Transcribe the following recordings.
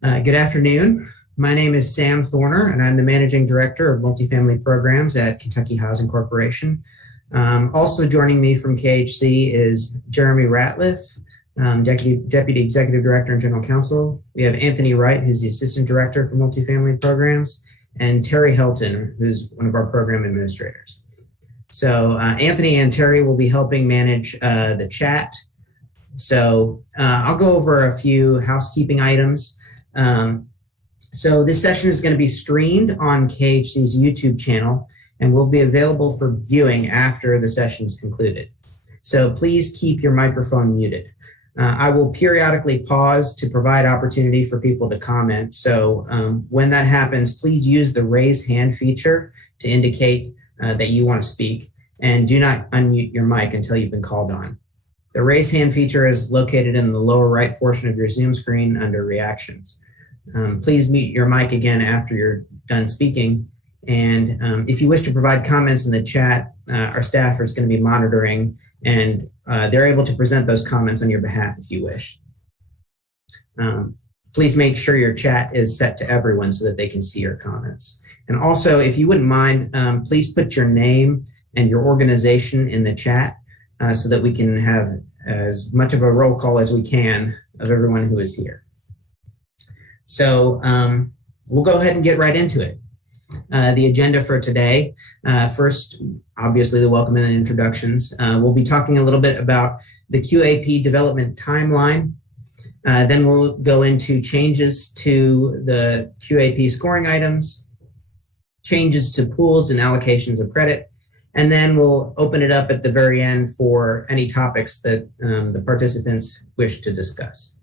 Good afternoon. My name is Sam Thorner, and I'm the Managing Director of Multifamily Programs at Kentucky Housing Corporation. Also joining me from KHC is Jeremy Ratliff, Deputy Executive Director and General Counsel. We have Anthony Wright, who's the Assistant Director for Multifamily Programs, and Terry Helton, who's one of our program administrators. So Anthony and Terry will be helping manage the chat. So I'll go over a few housekeeping items. So this session is going to be streamed on KHC's YouTube channel and will be available for viewing after the session is concluded. So please keep your microphone muted. I will periodically pause to provide opportunity for people to comment. So when that happens, please use the raise hand feature to indicate that you want to speak, and do not unmute your mic until you've been called on. The raise hand feature is located in the lower right portion of your Zoom screen under reactions. Please mute your mic again after you're done speaking. And if you wish to provide comments in the chat, our staff is going to be monitoring, and they're able to present those comments on your behalf if you wish. Please make sure your chat is set to everyone so that they can see your comments. And also, if you wouldn't mind, please put your name and your organization in the chat so that we can have as much of a roll call as we can of everyone who is here. So we'll go ahead and get right into it. The agenda for today, first, obviously the welcome and introductions. We'll be talking a little bit about the QAP development timeline. Then we'll go into changes to the QAP scoring items, changes to pools and allocations of credit, and then we'll open it up at the very end for any topics that the participants wish to discuss.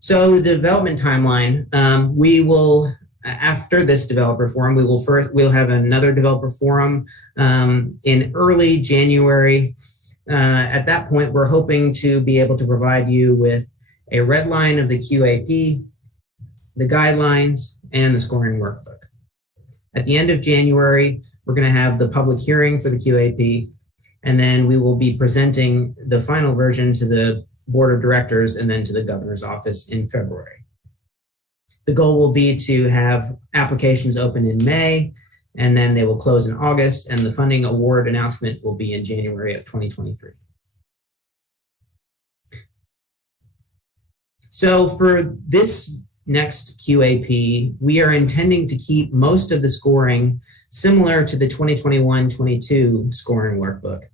So the development timeline, we will, after this developer forum, we'll have another developer forum in early January. At that point, we're hoping to be able to provide you with a red line of the QAP, the guidelines, and the scoring workbook. At the end of January, we're going to have the public hearing for the QAP, and then we will be presenting the final version to the board of directors and then to the governor's office in February. The goal will be to have applications open in May, and then they will close in August, and the funding award announcement will be in January of 2023. So for this next QAP, we are intending to keep most of the scoring similar to the 2021-22 scoring workbook.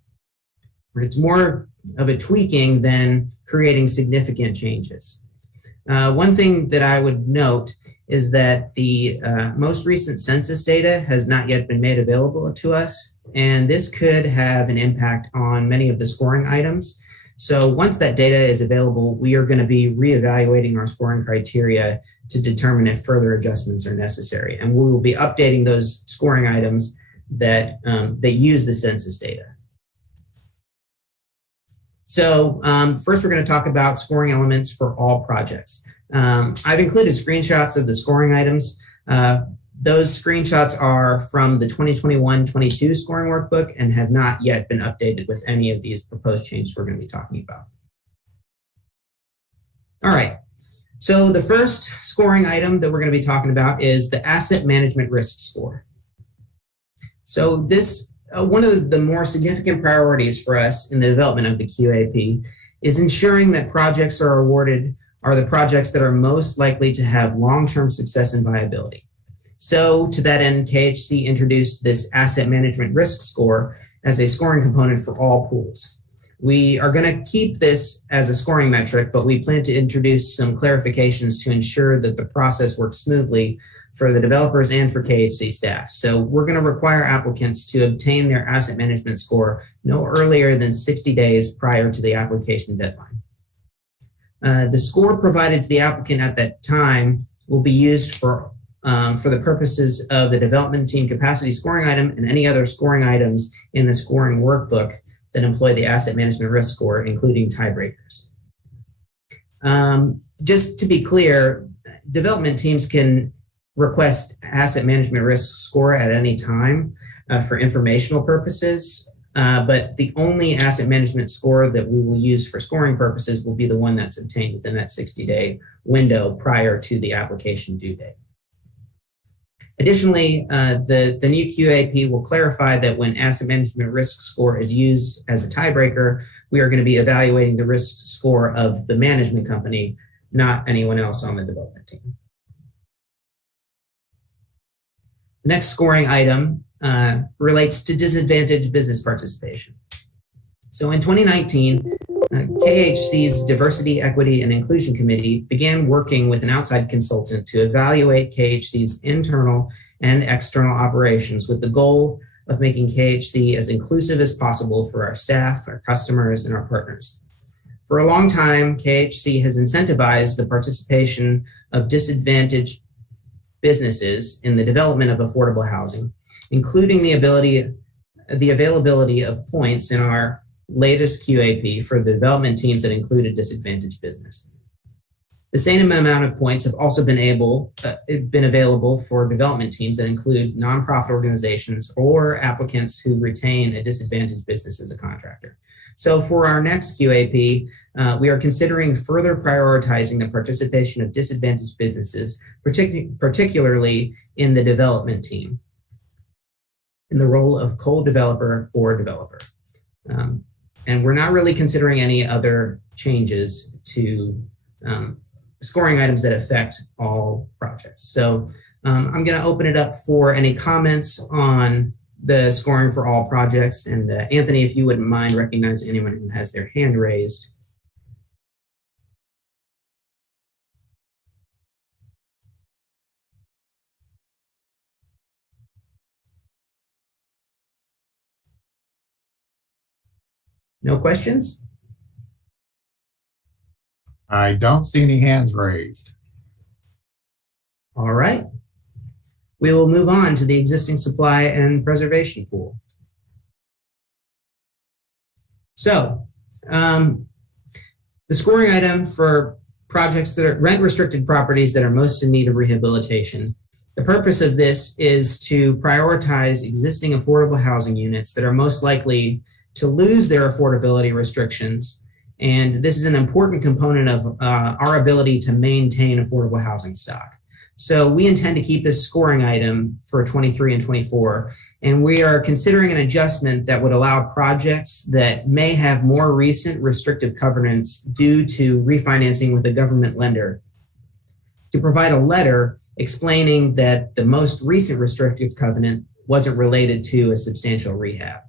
It's more of a tweaking than creating significant changes. One thing that I would note is that the most recent census data has not yet been made available to us, and this could have an impact on many of the scoring items. So once that data is available, we are going to be reevaluating our scoring criteria to determine if further adjustments are necessary, and we will be updating those scoring items that use the census data. So first, we're going to talk about scoring elements for all projects. I've included screenshots of the scoring items. Those screenshots are from the 2021-22 scoring workbook and have not yet been updated with any of these proposed changes we're going to be talking about. All right. So the first scoring item that we're going to be talking about is the asset management risk score. So this one of the more significant priorities for us in the development of the QAP is ensuring that projects are awarded are the projects that are most likely to have long-term success and viability. So to that end, KHC introduced this asset management risk score as a scoring component for all pools. We are going to keep this as a scoring metric, but we plan to introduce some clarifications to ensure that the process works smoothly for the developers and for KHC staff. So we're going to require applicants to obtain their asset management score no earlier than 60 days prior to the application deadline. The score provided to the applicant at that time will be used for the purposes of the development team capacity scoring item and any other scoring items in the scoring workbook that employ the asset management risk score, including tiebreakers. Just to be clear, development teams can request asset management risk score at any time for informational purposes. but the only asset management score that we will use for scoring purposes will be the one that's obtained within that 60-day window prior to the application due date. Additionally, the new QAP will clarify that when asset management risk score is used as a tiebreaker, we are going to be evaluating the risk score of the management company, not anyone else on the development team. The next scoring item relates to disadvantaged business participation. So in 2019, KHC's Diversity, Equity, and Inclusion Committee began working with an outside consultant to evaluate KHC's internal and external operations with the goal of making KHC as inclusive as possible for our staff, our customers, and our partners. For a long time, KHC has incentivized the participation of disadvantaged businesses in the development of affordable housing, including the availability of points in our latest QAP for the development teams that included disadvantaged business. The same amount of points have also been available for development teams that include nonprofit organizations or applicants who retain a disadvantaged business as a contractor. So for our next QAP, we are considering further prioritizing the participation of disadvantaged businesses, particularly in the development team, in the role of co-developer or developer. And we're not really considering any other changes to scoring items that affect all projects. So I'm going to open it up for any comments on the scoring for all projects. And Anthony, if you wouldn't mind recognizing anyone who has their hand raised. No questions? I don't see any hands raised. All right. We will move on to the existing supply and preservation pool. So the scoring item for projects that are rent-restricted properties that are most in need of rehabilitation. The purpose of this is to prioritize existing affordable housing units that are most likely to lose their affordability restrictions. And this is an important component of our ability to maintain affordable housing stock. So we intend to keep this scoring item for 23 and 24. And we are considering an adjustment that would allow projects that may have more recent restrictive covenants due to refinancing with a government lender to provide a letter explaining that the most recent restrictive covenant wasn't related to a substantial rehab.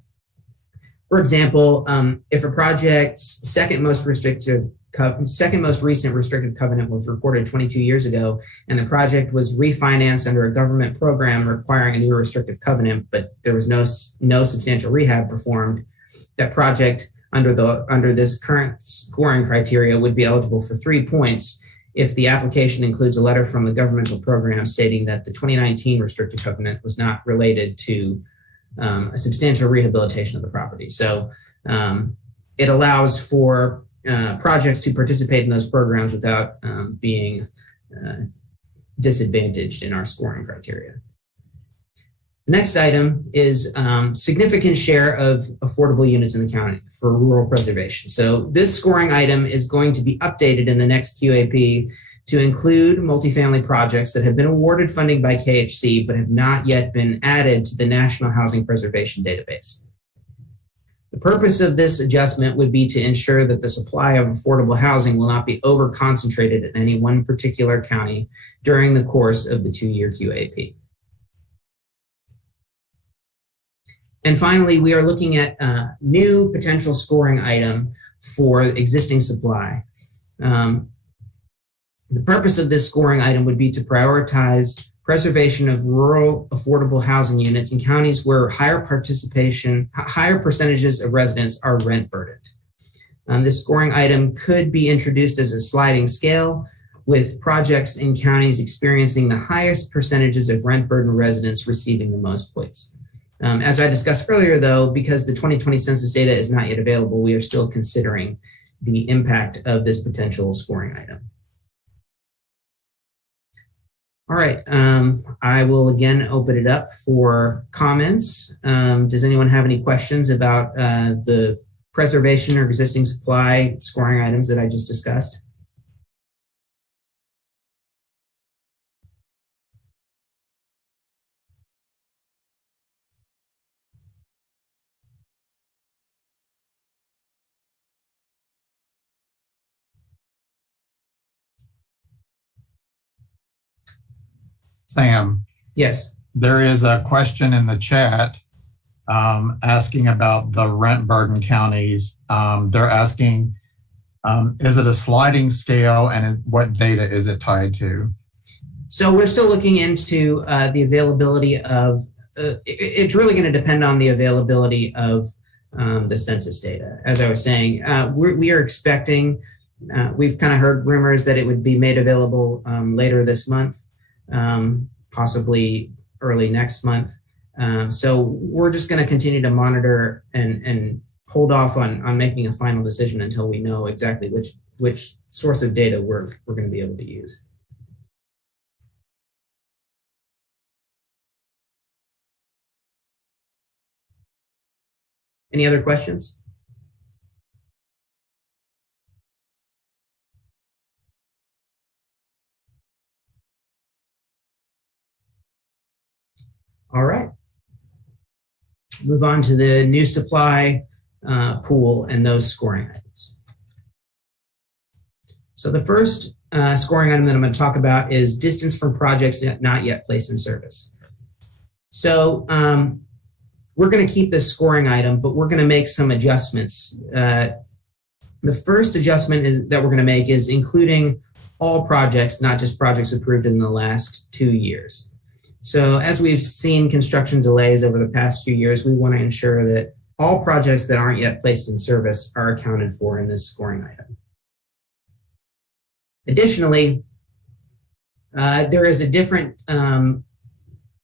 For example, if a project's second most recent restrictive covenant was reported 22 years ago, and the project was refinanced under a government program requiring a new restrictive covenant, but there was no substantial rehab performed, that project under this current scoring criteria would be eligible for 3 points if the application includes a letter from the governmental program stating that the 2019 restrictive covenant was not related to a substantial rehabilitation of the property. So it allows for projects to participate in those programs without being disadvantaged in our scoring criteria. The next item is significant share of affordable units in the county for rural preservation. So this scoring item is going to be updated in the next QAP to include multifamily projects that have been awarded funding by KHC but have not yet been added to the National Housing Preservation Database. The purpose of this adjustment would be to ensure that the supply of affordable housing will not be over-concentrated in any one particular county during the course of the 2-year QAP. And finally, we are looking at a new potential scoring item for existing supply. The purpose of this scoring item would be to prioritize preservation of rural affordable housing units in counties where higher percentages of residents are rent burdened. This scoring item could be introduced as a sliding scale, with projects in counties experiencing the highest percentages of rent burdened residents receiving the most points. As I discussed earlier, though, because the 2020 census data is not yet available, we are still considering the impact of this potential scoring item. All right, I will again open it up for comments. Does anyone have any questions about the preservation or existing supply scoring items that I just discussed? Sam, Yes. there is a question in the chat asking about the rent burden counties. They're asking, is it a sliding scale and what data is it tied to? So we're still looking into the availability of, it's really going to depend on the availability of the census data. As I was saying, we are expecting, we've kind of heard rumors that it would be made available later this month, possibly early next month. So we're just going to continue to monitor and hold off on making a final decision until we know exactly which source of data we're going to be able to use. Any other questions? All right. Move on to the new supply pool and those scoring items. So the first scoring item that I'm going to talk about is distance from projects not yet placed in service. So we're going to keep this scoring item, but we're going to make some adjustments. The first adjustment that we're going to make is including all projects, not just projects approved in the last 2 years. So as we've seen construction delays over the past few years, we want to ensure that all projects that aren't yet placed in service are accounted for in this scoring item. Additionally, there is a different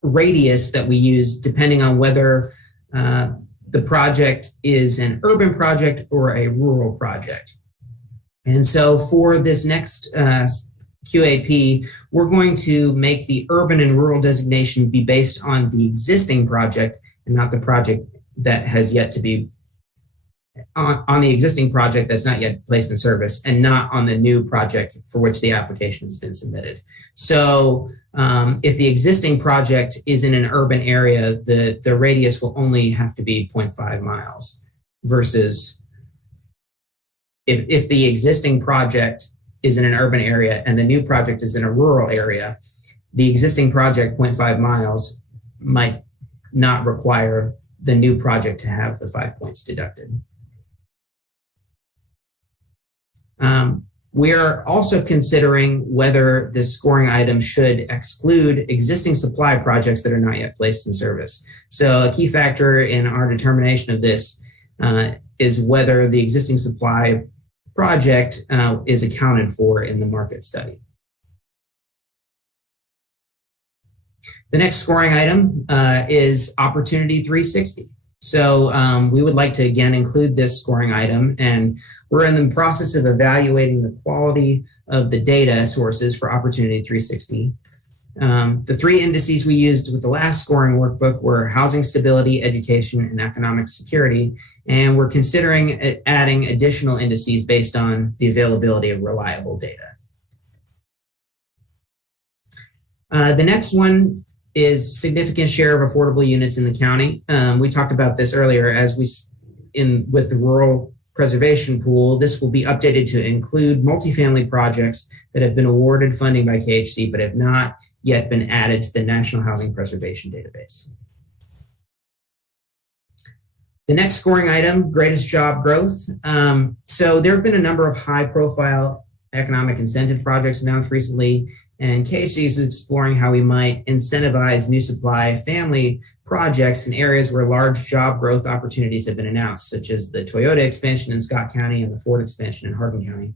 radius that we use depending on whether the project is an urban project or a rural project. And so for this next QAP, we're going to make the urban and rural designation be based on the existing project and not the project that has yet to be on the existing project that's not yet placed in service, and not on the new project for which the application has been submitted. So if the existing project is in an urban area, the radius will only have to be 0.5 miles versus if the existing project is in an urban area and the new project is in a rural area, the existing project 0.5 miles might not require the new project to have the 5 points deducted. We are also considering whether this scoring item should exclude existing supply projects that are not yet placed in service. So a key factor in our determination of this is whether the existing supply project is accounted for in the market study. The next scoring item is Opportunity 360. So we would like to again include this scoring item, and we're in the process of evaluating the quality of the data sources for Opportunity 360. The three indices we used with the last scoring workbook were housing stability, education, and economic security, and we're considering adding additional indices based on the availability of reliable data. The next one is significant share of affordable units in the county. We talked about this earlier as with the rural preservation pool. This will be updated to include multifamily projects that have been awarded funding by KHC but have not yet been added to the National Housing Preservation Database. The next scoring item, greatest job growth. So there have been a number of high-profile economic incentive projects announced recently, and KHC is exploring how we might incentivize new supply family projects in areas where large job growth opportunities have been announced, such as the Toyota expansion in Scott County and the Ford expansion in Hardin County.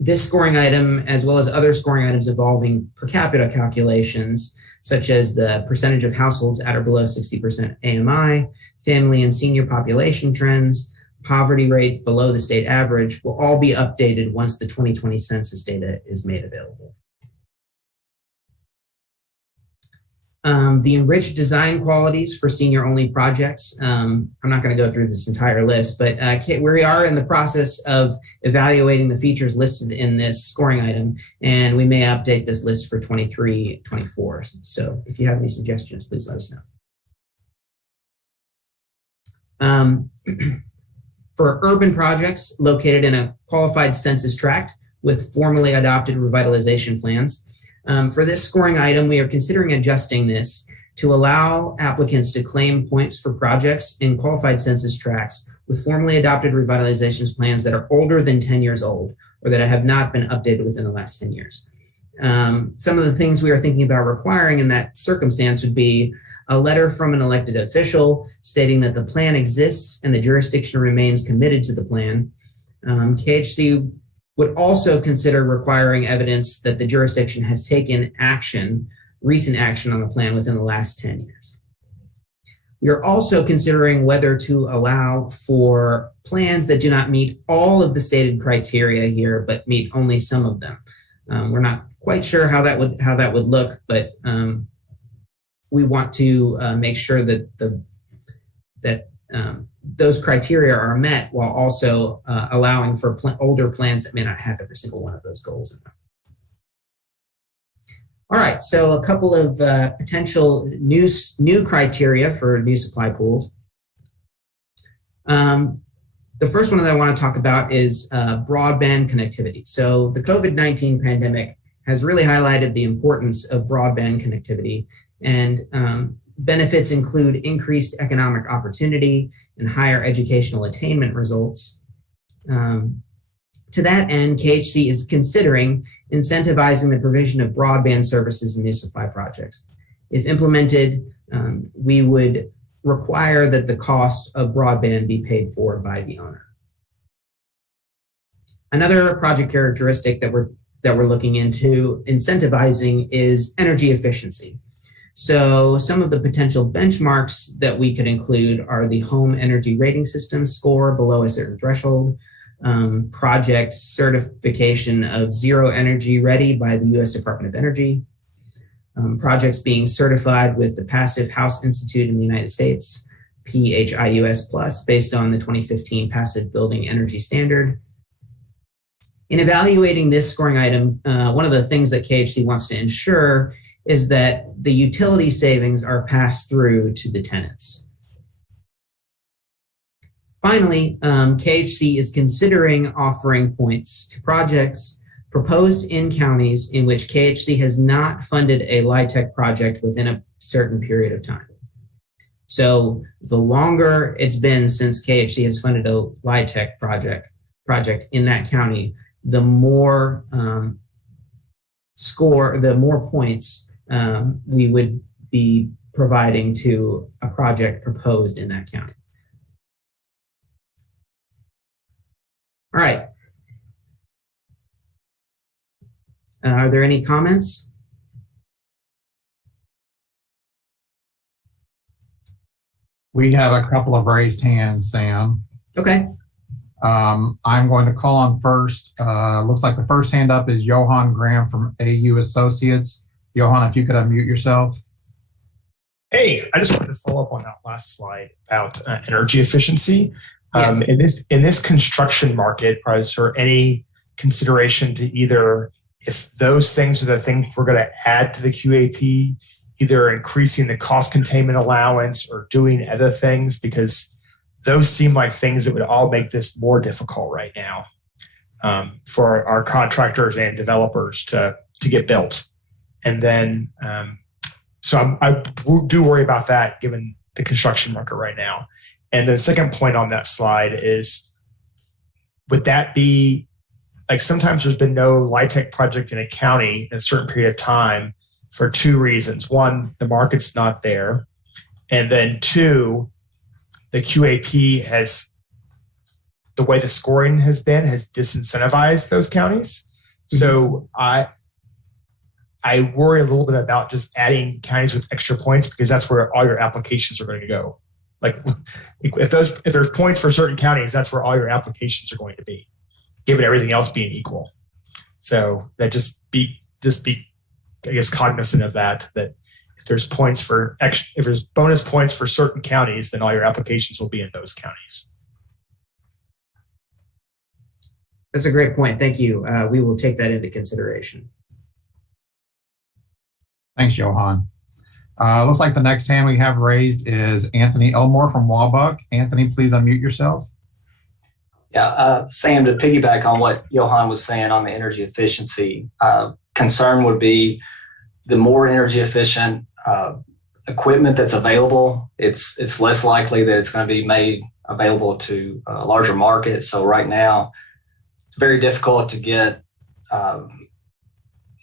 This scoring item, as well as other scoring items involving per capita calculations, such as the percentage of households at or below 60% AMI, family and senior population trends, poverty rate below the state average, will all be updated once the 2020 census data is made available. The enriched design qualities for senior-only projects. I'm not going to go through this entire list, but we are in the process of evaluating the features listed in this scoring item, and we may update this list for 23-24. So if you have any suggestions, please let us know. For urban projects located in a qualified census tract with formally adopted revitalization plans, for this scoring item, we are considering adjusting this to allow applicants to claim points for projects in qualified census tracts with formally adopted revitalization plans that are older than 10 years old or that have not been updated within the last 10 years. Some of the things we are thinking about requiring in that circumstance would be a letter from an elected official stating that the plan exists and the jurisdiction remains committed to the plan. KHC would also consider requiring evidence that the jurisdiction has taken recent action on the plan within the last 10 years. We are also considering whether to allow for plans that do not meet all of the stated criteria here, but meet only some of them. We're not quite sure how that would look, but we want to make sure that those criteria are met while also allowing for older plans that may not have every single one of those goals in them. All right, so a couple of potential new criteria for new supply pools. The first one that I want to talk about is broadband connectivity. So the COVID-19 pandemic has really highlighted the importance of broadband connectivity, and benefits include increased economic opportunity and higher educational attainment results. To that end, KHC is considering incentivizing the provision of broadband services in new supply projects. If implemented, we would require that the cost of broadband be paid for by the owner. Another project characteristic that we're looking into incentivizing is energy efficiency. So some of the potential benchmarks that we could include are the home energy rating system score below a certain threshold, project certification of zero energy ready by the U.S. Department of Energy, projects being certified with the Passive House Institute in the United States, PHIUS+, based on the 2015 Passive Building Energy Standard. In evaluating this scoring item, one of the things that KHC wants to ensure is that the utility savings are passed through to the tenants. Finally, KHC is considering offering points to projects proposed in counties in which KHC has not funded a LIHTC project within a certain period of time. So the longer it's been since KHC has funded a LIHTC project in that county, the more points we would be providing to a project proposed in that county. All right. Are there any comments? We have a couple of raised hands, Sam. Okay. I'm going to call on first. Looks like the first hand up is Johan Graham from AU Associates. Johan, if you could unmute yourself. Hey, I just wanted to follow up on that last slide about energy efficiency. Yes. In this construction market, is there any consideration to either, if those things are the things we're going to add to the QAP, either increasing the cost containment allowance or doing other things, because those seem like things that would all make this more difficult right now for our contractors and developers to get built. And then, I do worry about that given the construction market right now. And the second point on that slide is, would that be, like sometimes there's been no LIHTC project in a county in a certain period of time for two reasons. One, the market's not there. And then two, the QAP has, the way the scoring has been, has disincentivized those counties. Mm-hmm. So I worry a little bit about just adding counties with extra points, because that's where all your applications are going to go. Like if there's points for certain counties, that's where all your applications are going to be, given everything else being equal. So that just be I guess cognizant of that if there's bonus points for certain counties, then all your applications will be in those counties. That's a great point. Thank you. We will take that into consideration. Thanks, Johan. Looks like the next hand we have raised is Anthony Elmore from Workbook. Anthony, please unmute yourself. Yeah, Sam, to piggyback on what Johan was saying on the energy efficiency, concern would be the more energy efficient equipment that's available, it's less likely that it's going to be made available to a larger market. So right now, it's very difficult to get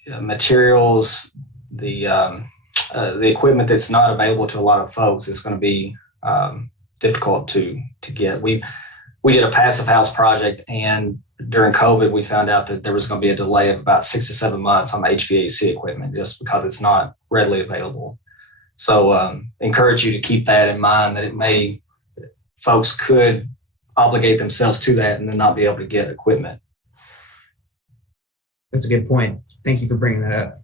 materials, the equipment that's not available to a lot of folks. It's going to be difficult to get. We did a passive house project, and during COVID, we found out that there was going to be a delay of about 6 to 7 months on the HVAC equipment just because it's not readily available. So encourage you to keep that in mind, that folks could obligate themselves to that and then not be able to get equipment. That's a good point. Thank you for bringing that up.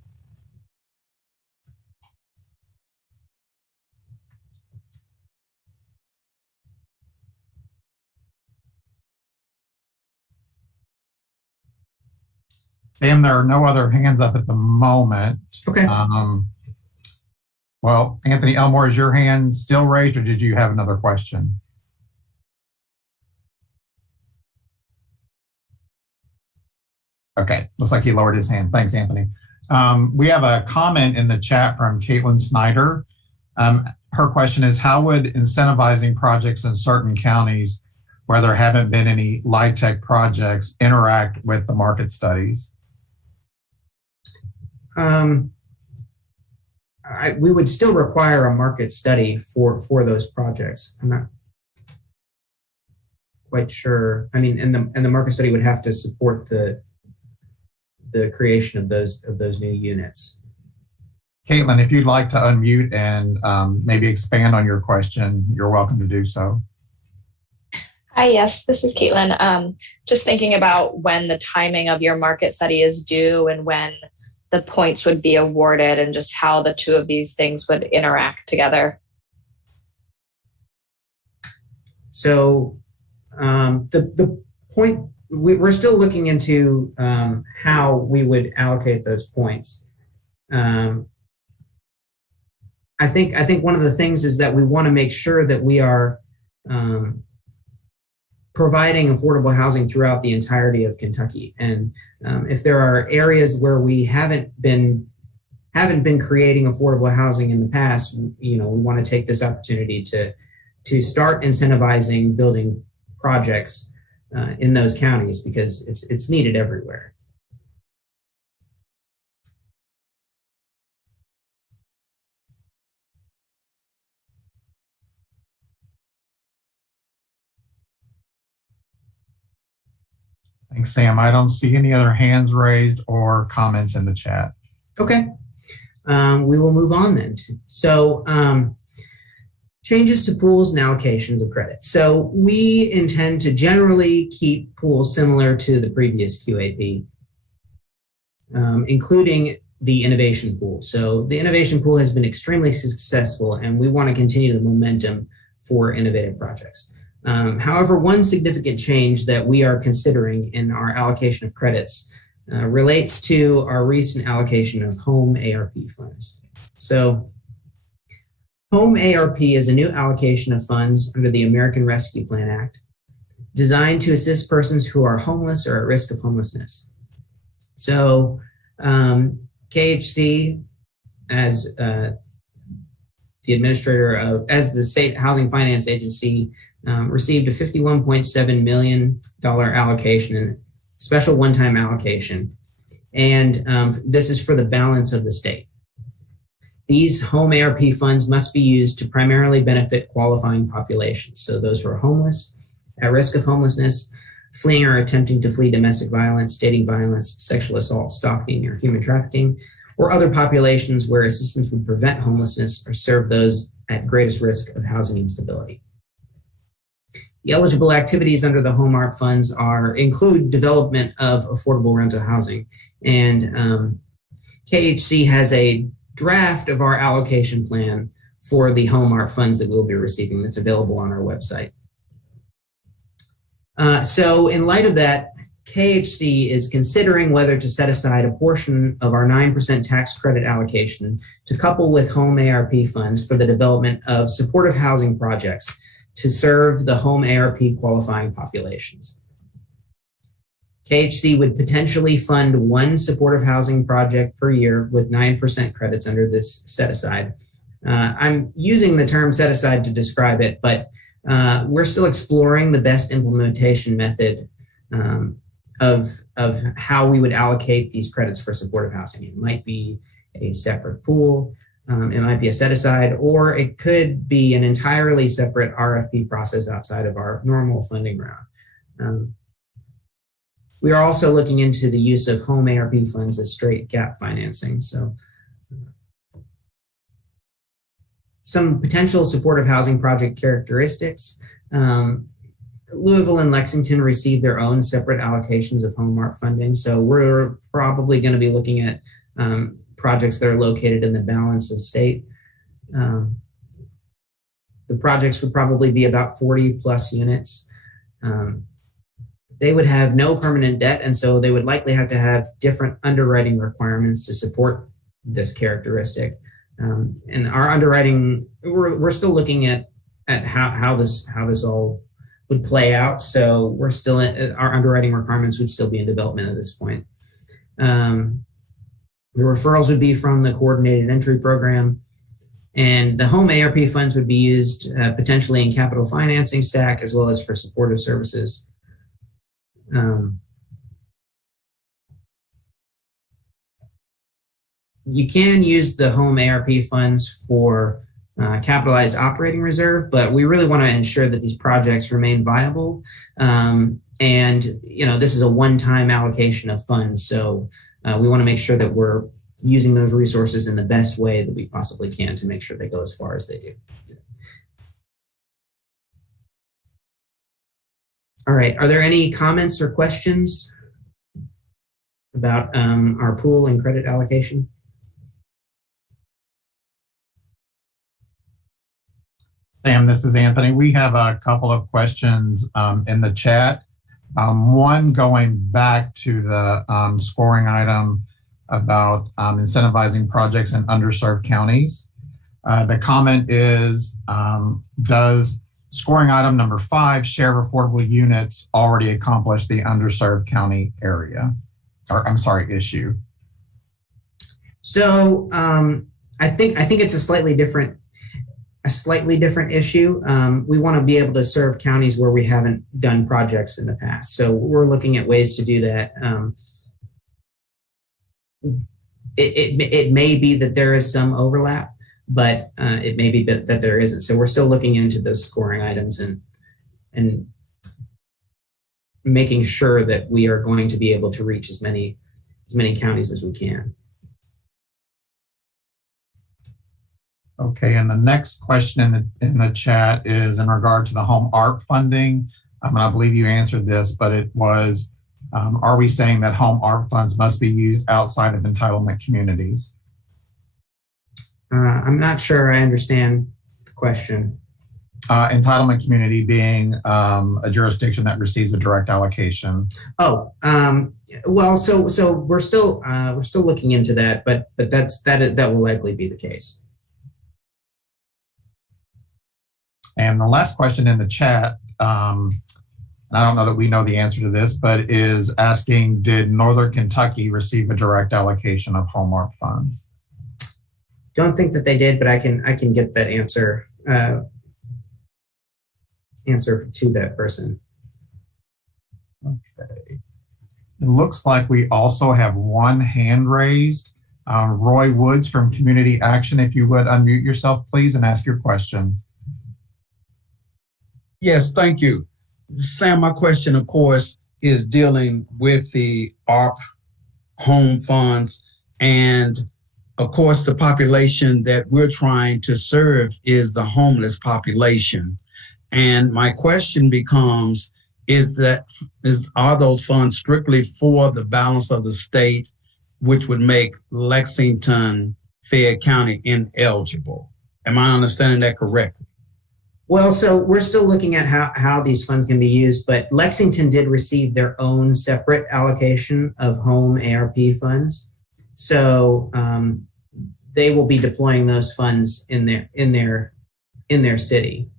Sam, there are no other hands up at the moment. Okay. Well, Anthony Elmore, is your hand still raised, or did you have another question? Okay, looks like he lowered his hand. Thanks, Anthony. We have a comment in the chat from Caitlin Snyder. Her question is, how would incentivizing projects in certain counties where there haven't been any LIHTC projects interact with the market studies? We would still require a market study for those projects. I'm not quite sure. I mean, and the market study would have to support the creation of those new units. Caitlin, if you'd like to unmute and maybe expand on your question, you're welcome to do so. Hi, yes, this is Caitlin. Just thinking about when the timing of your market study is due and when the points would be awarded and just how the two of these things would interact together. So the point, we're still looking into how we would allocate those points. I think one of the things is that we want to make sure that we are providing affordable housing throughout the entirety of Kentucky. And if there are areas where we haven't been creating affordable housing in the past, we want to take this opportunity to start incentivizing building projects in those counties, because it's needed everywhere. Thanks, Sam. I don't see any other hands raised or comments in the chat. Okay. We will move on then. So changes to pools and allocations of credit. So we intend to generally keep pools similar to the previous QAP, including the innovation pool. So the innovation pool has been extremely successful, and we want to continue the momentum for innovative projects. However, one significant change that we are considering in our allocation of credits relates to our recent allocation of home ARP funds. So home ARP is a new allocation of funds under the American Rescue Plan Act, designed to assist persons who are homeless or at risk of homelessness. So KHC, as the administrator as the State Housing Finance Agency, received a $51.7 million allocation, and special one-time allocation. And this is for the balance of the state. These home ARP funds must be used to primarily benefit qualifying populations. So those who are homeless, at risk of homelessness, fleeing or attempting to flee domestic violence, dating violence, sexual assault, stalking, or human trafficking, or other populations where assistance would prevent homelessness or serve those at greatest risk of housing instability. The eligible activities under the home ARP funds include development of affordable rental housing. And KHC has a draft of our allocation plan for the home ARP funds that we'll be receiving that's available on our website. So in light of that, KHC is considering whether to set aside a portion of our 9% tax credit allocation to couple with home ARP funds for the development of supportive housing projects to serve the home ARP qualifying populations. KHC would potentially fund one supportive housing project per year with 9% credits under this set aside. I'm using the term set aside to describe it, but we're still exploring the best implementation method of how we would allocate these credits for supportive housing. It might be a separate pool, it might be a set aside, or it could be an entirely separate RFP process outside of our normal funding round. We are also looking into the use of home ARP funds as straight gap financing. So some potential supportive housing project characteristics. Louisville and Lexington receive their own separate allocations of home ARP funding. So we're probably going to be looking at projects that are located in the balance of state. The projects would probably be about 40 plus units. They would have no permanent debt, and so they would likely have to have different underwriting requirements to support this characteristic. And our underwriting, we're still looking at how this all would play out. So we're still our underwriting requirements would still be in development at this point. The referrals would be from the coordinated entry program, and the home ARP funds would be used potentially in capital financing stack as well as for supportive services. You can use the home ARP funds for capitalized operating reserve, but we really want to ensure that these projects remain viable. And this is a one-time allocation of funds, so we want to make sure that we're using those resources in the best way that we possibly can to make sure they go as far as they do. All right, are there any comments or questions about our pool and credit allocation? Sam, this is Anthony. We have a couple of questions in the chat. One going back to the scoring item about incentivizing projects in underserved counties. The comment is, does scoring item number 5, share of affordable units, already accomplish the underserved county area? Or I'm sorry, issue. So I think it's a slightly different issue. We want to be able to serve counties where we haven't done projects in the past. So we're looking at ways to do that. It may be that there is some overlap, but it may be that there isn't. So we're still looking into those scoring items and making sure that we are going to be able to reach as many counties as we can. Okay, and the next question in the chat is in regard to the home ARP funding. I believe you answered this, but it was, are we saying that home ARP funds must be used outside of entitlement communities? I'm not sure I understand the question. Entitlement community being a jurisdiction that receives a direct allocation. Oh, well, so we're still looking into that, but that will likely be the case. And the last question in the chat, I don't know that we know the answer to this, but is asking, did Northern Kentucky receive a direct allocation of home ARP funds? Don't think that they did, but I can get that answer to that person. Okay. It looks like we also have one hand raised. Roy Woods from Community Action, if you would unmute yourself, please, and ask your question. Yes, thank you. Sam, my question, of course, is dealing with the ARP home funds. And of course, the population that we're trying to serve is the homeless population. And my question becomes, are those funds strictly for the balance of the state, which would make Lexington Fayette County ineligible. Am I understanding that correctly? Well, so we're still looking at how these funds can be used, but Lexington did receive their own separate allocation of home ARP funds. So they will be deploying those funds in their city.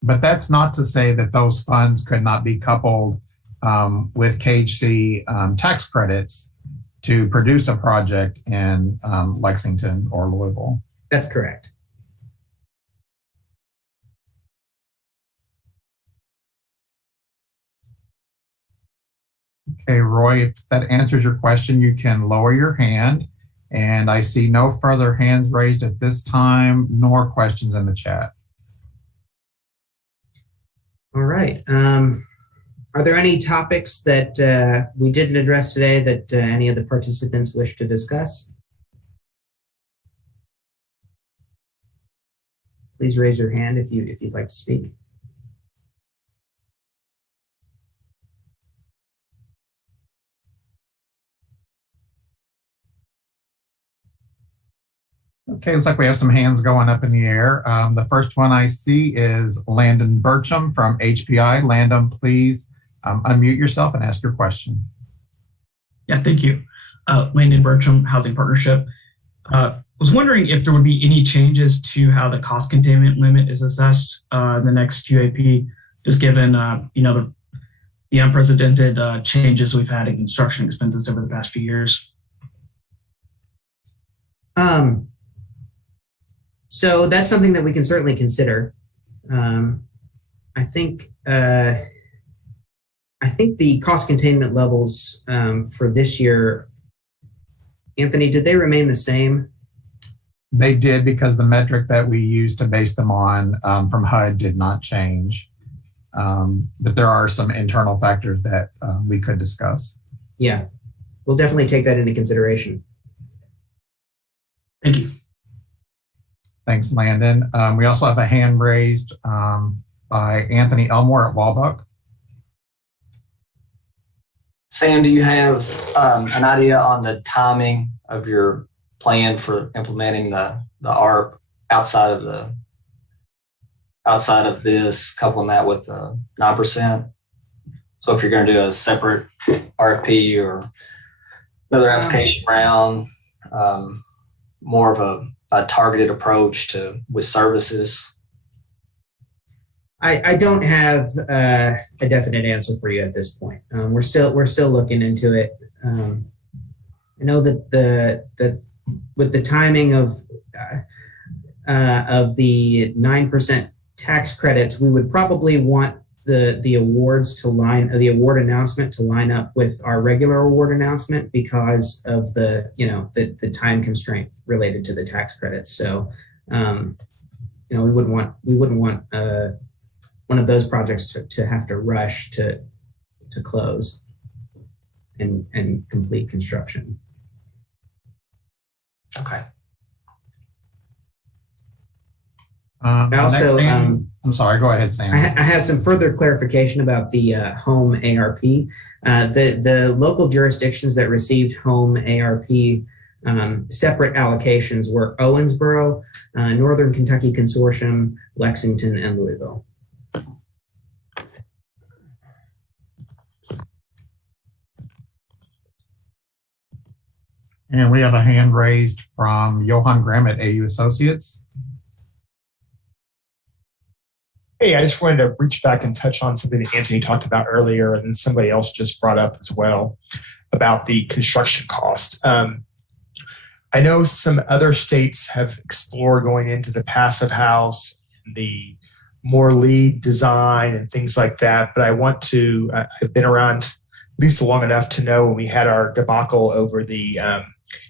But that's not to say that those funds could not be coupled with KHC tax credits to produce a project in Lexington or Louisville. That's correct. Okay, Roy, if that answers your question, you can lower your hand. And I see no further hands raised at this time, nor questions in the chat. All right. Are there any topics that we didn't address today that any of the participants wish to discuss? Please raise your hand if you'd like to speak. Okay, looks like we have some hands going up in the air. The first one I see is Landon Burcham from HPI. Landon, please unmute yourself and ask your question. Yeah, thank you. Landon Burcham, Housing Partnership. Was wondering if there would be any changes to how the cost containment limit is assessed in the next QAP, just given the unprecedented changes we've had in construction expenses over the past few years. So that's something that we can certainly consider. I think the cost containment levels for this year, Anthony, did they remain the same? They did, because the metric that we used to base them on from HUD did not change. But there are some internal factors that we could discuss. Yeah, we'll definitely take that into consideration. Thank you. Thanks, Landon. We also have a hand raised by Anthony Elmore at Workbook. Sam, do you have an idea on the timing of your plan for implementing the ARP outside of this, coupling that with 9%? So if you're going to do a separate RFP or another application round, more of a targeted approach with services? I don't have a definite answer for you at this point. We're still looking into it. I know that with the timing of the 9% tax credits, we would probably want the award announcement to line up with our regular award announcement because of the time constraint related to the tax credits. So we wouldn't want one of those projects to have to rush to close and complete construction. Okay. Also, I'm sorry, go ahead, Sam. I have some further clarification about the home ARP. The local jurisdictions that received home ARP separate allocations were Owensboro, Northern Kentucky Consortium, Lexington, and Louisville. And we have a hand raised from Johan Graham at AU Associates. Hey, I just wanted to reach back and touch on something that Anthony talked about earlier, and then somebody else just brought up as well about the construction cost. I know some other states have explored going into the passive house, the more lead design and things like that, but I've been around at least long enough to know when we had our debacle over the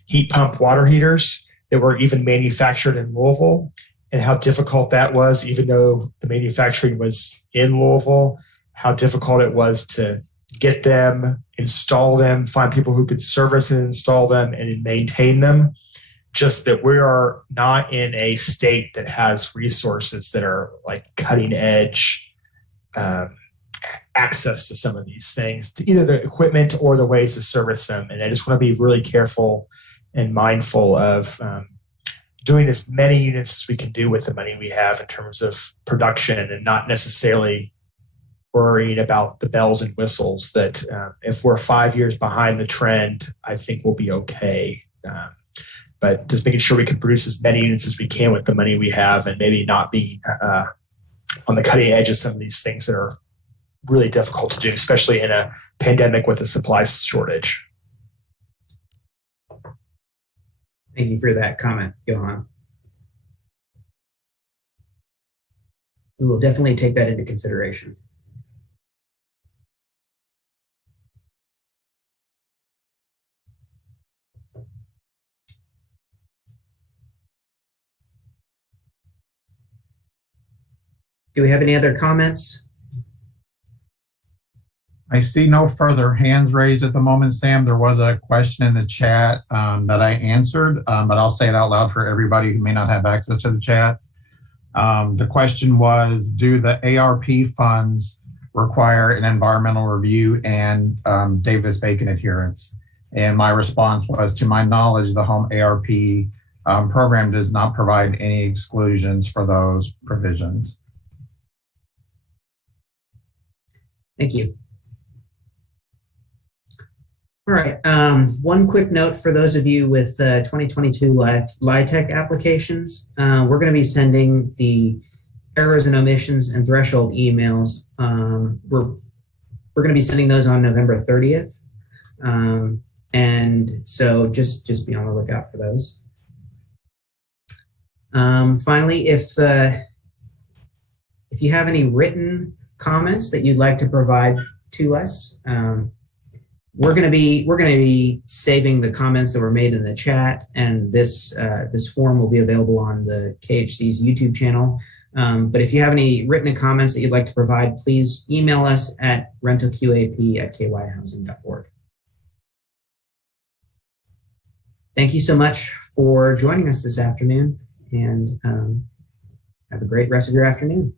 heat pump water heaters that were even manufactured in Louisville, and how difficult that was, even though the manufacturing was in Louisville, how difficult it was to get them, install them, find people who could service and install them and maintain them. Just that we are not in a state that has resources that are like cutting edge access to some of these things, to either the equipment or the ways to service them. And I just want to be really careful and mindful of doing as many units as we can do with the money we have in terms of production, and not necessarily worrying about the bells and whistles that if we're 5 years behind the trend, I think we'll be okay. But just making sure we can produce as many units as we can with the money we have, and maybe not be on the cutting edge of some of these things that are really difficult to do, especially in a pandemic with a supply shortage. Thank you for that comment, Johan. We will definitely take that into consideration. Do we have any other comments? I see no further hands raised at the moment, Sam. There was a question in the chat that I answered, but I'll say it out loud for everybody who may not have access to the chat. The question was, do the ARP funds require an environmental review and Davis-Bacon adherence? And my response was, to my knowledge, the home ARP program does not provide any exclusions for those provisions. Thank you. All right, one quick note for those of you with 2022 LIHTC applications. We're going to be sending the errors and omissions and threshold emails. We're going to be sending those on November 30th. And so just be on the lookout for those. Finally, if you have any written comments that you'd like to provide to us, we're going to be saving the comments that were made in the chat, and this form will be available on the KHC's YouTube channel. But if you have any written comments that you'd like to provide, please email us at rentalqap@kyhousing.org. Thank you so much for joining us this afternoon, and have a great rest of your afternoon.